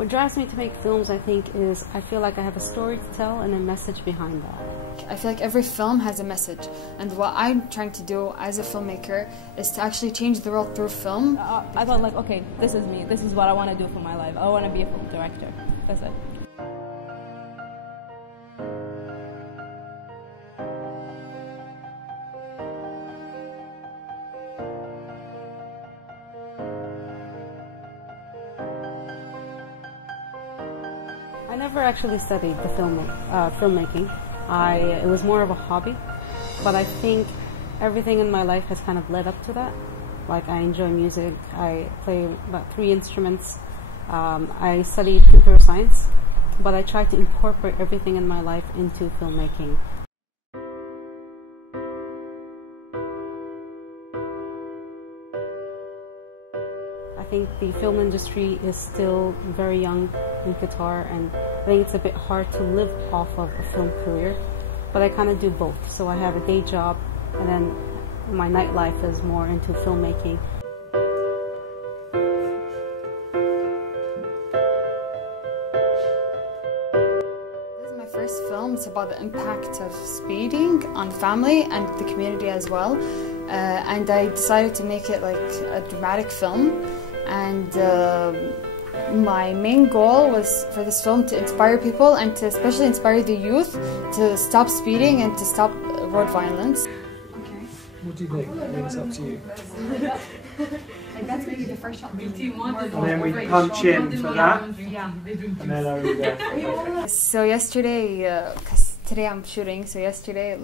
What drives me to make films, I think, is I feel like I have a story to tell and a message behind that. I feel like every film has a message, and what I'm trying to do as a filmmaker is to actually change the world through film. I thought like, okay, this is me. This is what I want to do for my life. I want to be a film director. That's it. I never actually studied the filmmaking. It was more of a hobby, but I think everything in my life has kind of led up to that. Like, I enjoy music, I play about 3 instruments, I studied computer science, but I try to incorporate everything in my life into filmmaking. I think the film industry is still very young in Qatar, and I think it's a bit hard to live off of a film career, but I kind of do both. So I have a day job, and then my nightlife is more into filmmaking. This is my first film. It's about the impact of speeding on family and the community as well. And I decided to make it like a dramatic film. And my main goal was for this film to inspire people and to especially inspire the youth to stop speeding and to stop road violence. Okay. What do you think? I mean, it's up to you. Like, that's maybe the first shot. And then we punch in for that. Yeah. And then over there. So yesterday, because today I'm shooting, so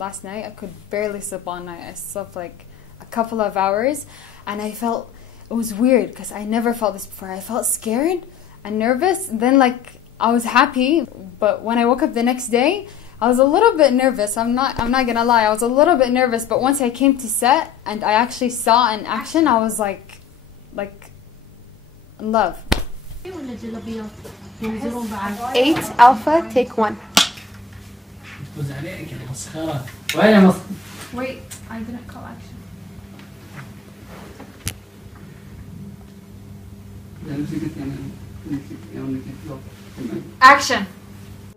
last night, I could barely sleep all night. I slept like a couple of hours, and I felt, it was weird because I never felt this before. I felt scared and nervous, and then like I was happy, but when I woke up the next day, I was a little bit nervous. I'm not gonna lie, I was a little bit nervous, but once I came to set and I actually saw in action, I was like in love. 8 Alpha, take 1. Wait, I didn't call action. Action!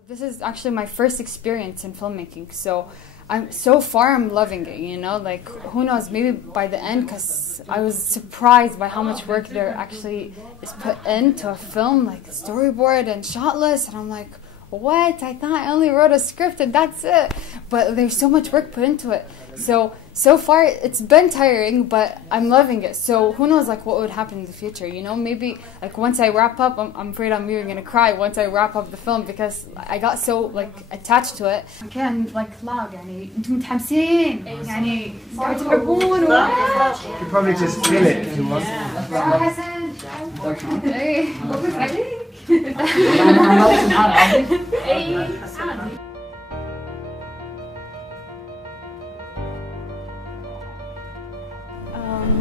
This is actually my first experience in filmmaking, so so far I'm loving it, you know, like who knows, maybe by the end, because I was surprised by how much work there actually is put into a film, like storyboard and shot list, and I'm like, what? I thought I only wrote a script and that's it. But there's so much work put into it. So far it's been tiring, but I'm loving it. So who knows like what would happen in the future, you know? Maybe like once I wrap up, I'm afraid I'm even gonna cry once I wrap up the film because I got so like attached to it. كان like loud يعني انتم متحمسين يعني قاعد تلعبون You could probably just kill it if you want. حسن بفوز عليك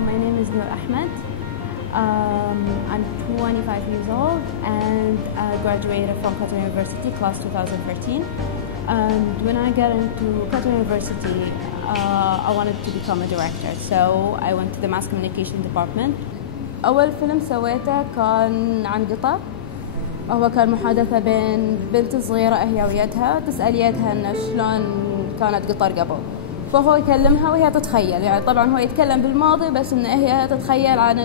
My name is Nur Ahmed. I'm 25 years old and I graduated from Qatari University, class 2013. And when I got into Qatari University, I wanted to become a director. So I went to the mass communication department. أول فيلم سويته كان عن قطار. هو كان محادثة بين بنت صغيرة هي ويدها تسأل يدها إن شلون كانت قطار قبل. فهو يكلمها وهي تتخيل، يعني طبعا هو يتكلم بالماضي بس إن هي تتخيل عن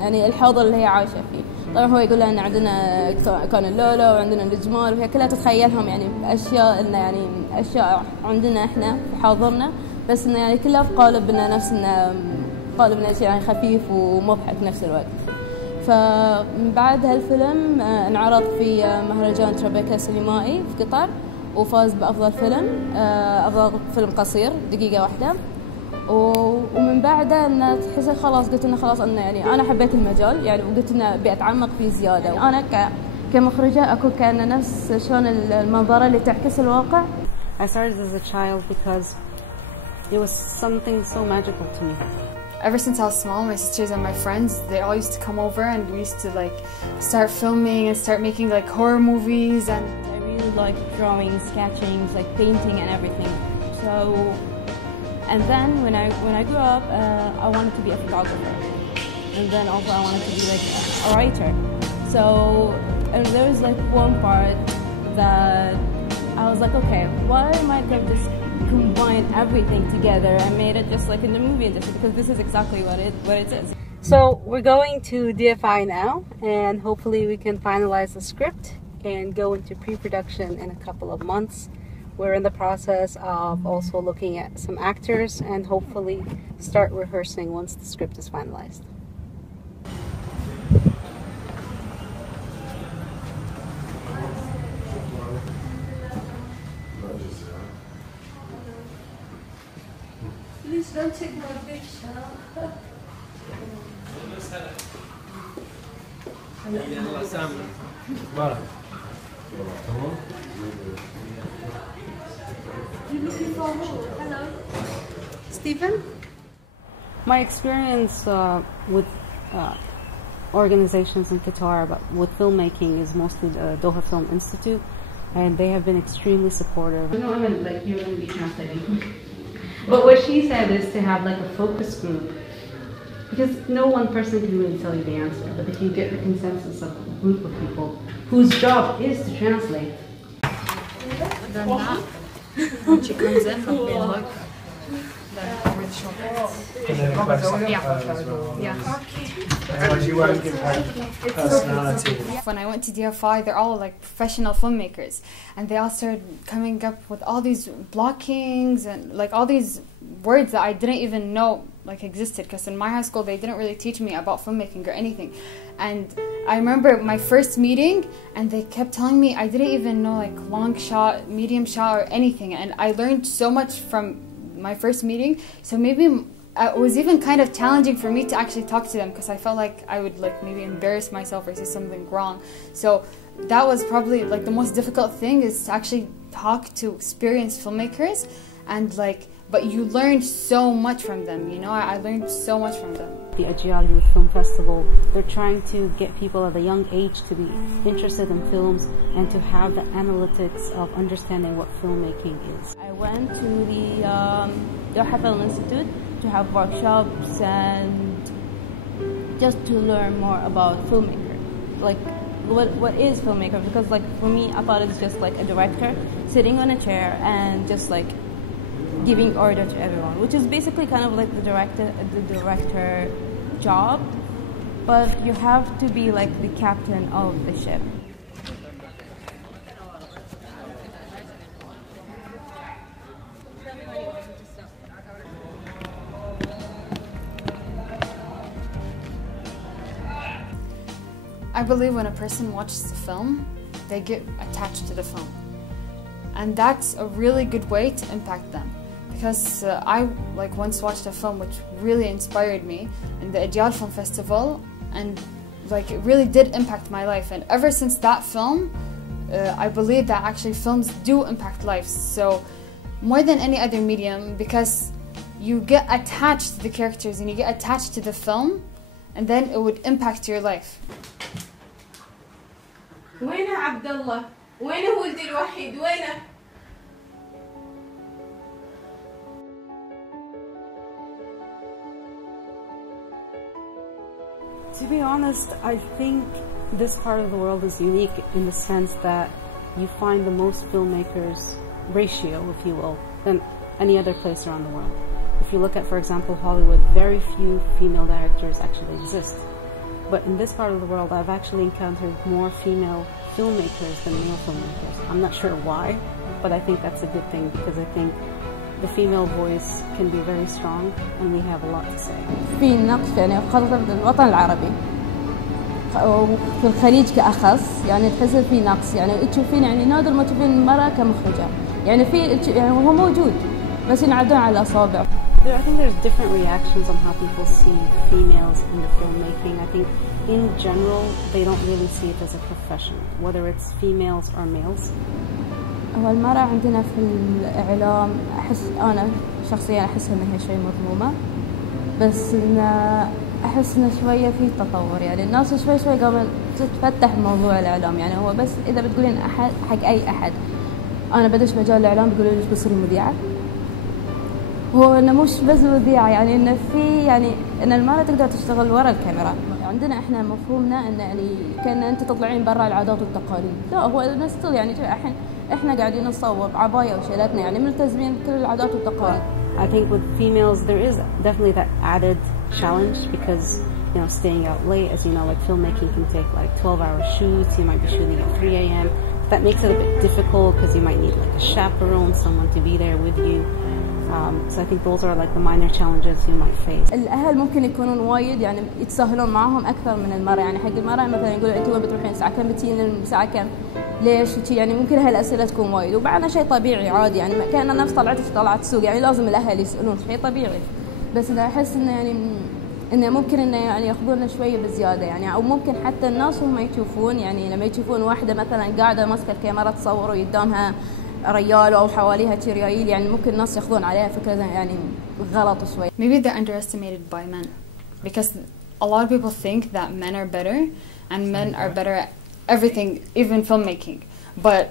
يعني الحوض اللي هي عايشة فيه. طبعا هو يقول لها إن عندنا كان اللولو وعندنا الجمال وهي كلها تتخيلهم يعني أشياء إنه يعني أشياء عندنا إحنا في حاضرنا، بس إنه يعني كلها بقالب إنه نفس إنه قالب شيء يعني خفيف ومضحك نفس الوقت. فمن بعد هالفيلم انعرض في مهرجان ترابيكا السينمائي في قطر وفاز بأفضل فيلم قصير دقيقة واحدة. ومن بعده إنه تحس خلاص قلت إنه خلاص إنه يعني أنا حبيت المجال يعني وقلت إنه أبي أتعمق فيه زيادة. وأنا كمخرجة أكون كأن نفس شلون المنظرة اللي تعكس الواقع. I started as a child because it was something so magical to me. Ever since I was small, my sisters and my friends, they all used to come over and we used to like start filming and start making like horror movies. And I really like drawing, sketching, like painting and everything. So, and then when I grew up, I wanted to be a photographer, and then also I wanted to be like a writer. So So there was like one part that I was like, okay, why might I just combine everything together and made it just like in the movie industry, because this is exactly what it is. So we're going to DFI now, and hopefully we can finalize the script and go into pre-production in a couple of months. We're in the process of also looking at some actors and hopefully start rehearsing once the script is finalized. Please don't take my picture. You're looking for who? Hello? Stephen? My experience with organizations in Qatar, but with filmmaking, is mostly the Doha Film Institute, and they have been extremely supportive. No, I mean, like, you're going to be translating. But what she said is to have like a focus group, because no one person can really tell you the answer, but if you get the consensus of a group of people whose job is to translate. Then that, when she comes in, I'll be like, then over the shoulder. And then a close-up as well. Yeah. Otherwise you won't give her personality. When I went to DFI, they're all like professional filmmakers, and they all started coming up with all these blockings and like all these words that I didn't even know like existed, because in my high school they didn't really teach me about filmmaking or anything. And I remember my first meeting, and they kept telling me I didn't even know like long shot, medium shot, or anything, and I learned so much from my first meeting. So maybe it was even kind of challenging for me to actually talk to them, because I felt like I would like maybe embarrass myself or say something wrong. So that was probably like the most difficult thing, is to actually talk to experienced filmmakers, and like, but you learned so much from them, you know. I learned so much from them. The Ajiyal Youth Film Festival, they're trying to get people at a young age to be interested in films and to have the analytics of understanding what filmmaking is. I went to the Doha Film Institute to have workshops and just to learn more about filmmaker, like what is filmmaker, because like for me I thought it's just like a director sitting on a chair and just like giving order to everyone, which is basically kind of like the director job, but you have to be like the captain of the ship. I believe when a person watches the film, they get attached to the film, and that's a really good way to impact them. Because I like once watched a film which really inspired me in the Ajiyal Film Festival, and like it really did impact my life. And ever since that film, I believe that actually films do impact lives. So more than any other medium, because you get attached to the characters and you get attached to the film, and then it would impact your life. وينه عبد الله؟ وينه ولدي الوحيد؟ وينه؟ To be honest, I think this part of the world is unique in the sense that you find the most filmmakers ratio, if you will, than any other place around the world. If you look at, for example, Hollywood, very few female directors actually exist. But in this part of the world, I've actually encountered more female filmmakers than male filmmakers. I'm not sure why, but I think that's a good thing, because I think the female voice can be very strong and we have a lot to say. في نقص يعني خاصة في الوطن العربي وفي الخليج كأخص، يعني تحس في نقص، يعني تشوفين يعني نادر ما تشوفين المرأة كمخرجة، يعني في يعني هو موجود بس ينعدون على الأصابع. I think there's different reactions on how people see females in the filmmaking. I think in general they don't really see it as a profession, whether it's females or males. هو المرأة عندنا في الإعلام أنا شخصيا أحس إنها شوي مظلومة، بس إن أحس إنه شوية في تطور، يعني الناس شوي قامت تتفتح موضوع الإعلام. يعني هو بس إذا بتقولين أحد حق أي أحد أنا بدش مجال الإعلام بيقولوا لي بتصيري مذيعة. هو إنه مش بس مذيعة، يعني إنه في يعني إن المرأة تقدر تشتغل ورا الكاميرا. يعني عندنا احنا مفهومنا ان يعني كان انت تطلعين برا العادات والتقاليد، لا هو نستل يعني احنا قاعدين نصور بعباية وشيلاتنا يعني ملتزمين بكل العادات والتقاليد. I think with females there is definitely that added challenge because you know staying out late, as you know, like filmmaking can take like 12-hour shoots. You might be shooting at 3 a.m. That makes it a bit difficult because you might need like a chaperone, someone to be there with you. So I think those are like the minor challenges you might face. الأهل ممكن يكونون وايد يعني يتساهلون معهم أكثر من المرأة، يعني حق المرأة مثلا يقولوا أنت وين بتروحين الساعة كم بتجين الساعة كم ليش يعني ممكن هالأسئلة تكون وايد، وبعدنا شيء طبيعي عادي يعني كأننا نفس طلعت السوق يعني لازم الأهل يسألون شيء طبيعي، بس أنا أحس إنه يعني إنه ممكن إنه يعني ياخذونه شوية بزيادة يعني، أو ممكن حتى الناس هم يشوفون يعني لما يشوفون واحدة مثلا قاعدة ماسكة الكاميرا تصور وقدامها ريال أو حواليها ريال يعني ممكن الناس ياخذون عليها فكرة يعني غلط شوي. Maybe they're underestimated by men because a lot of people think that men are better and men are better at everything, even filmmaking. But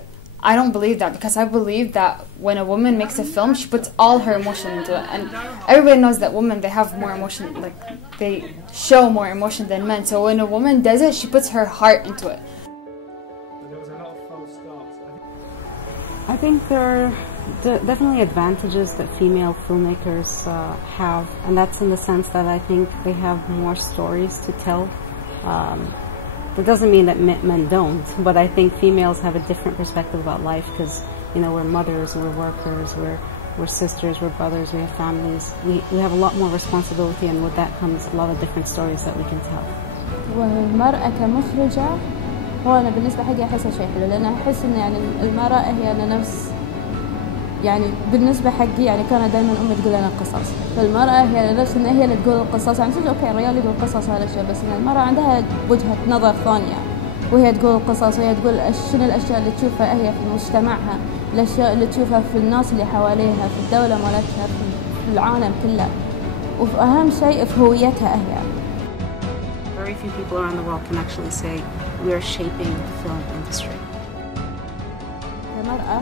I don't believe that because I believe that when a woman makes a film, she puts all her emotion into it, and everybody knows that women they have more emotion, like they show more emotion than men. So when a woman does it, she puts her heart into it. I think there are definitely advantages that female filmmakers have, and that's in the sense that I think they have more stories to tell. That doesn't mean that men don't, but I think females have a different perspective about life because, you know, we're mothers, we're workers, we're sisters, we're brothers, we have families. We have a lot more responsibility, and with that comes a lot of different stories that we can tell. والمرأة كمخرجة هو أنا بالنسبة حقي أحسها شيء حلو، لأن أحس إن يعني المرأة هي أنا نفس يعني بالنسبة حقي يعني كانت دائما أمي تقول لنا القصص، فالمرأة هي نفس إن هي اللي تقول القصص يعني صدق أوكي الرجال يقول قصص هذا الشيء، بس إن المرأة عندها وجهة نظر ثانية وهي تقول القصص، وهي تقول شنو الأشياء اللي تشوفها هي في مجتمعها، الأشياء اللي تشوفها في الناس اللي حواليها في الدولة مالتها في العالم كله، وأهم شيء في هويتها هي. Very few people around the world can actually say we are shaping the film industry. كمرأة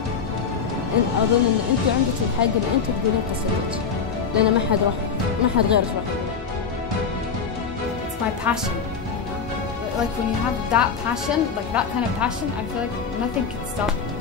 أظن إن أنت عندك الحق إن أنت تقولين قصتك، لأن ما حد غيرك راح يقول. It's my passion. Like when you have that passion, like that kind of passion, I feel like nothing can stop you.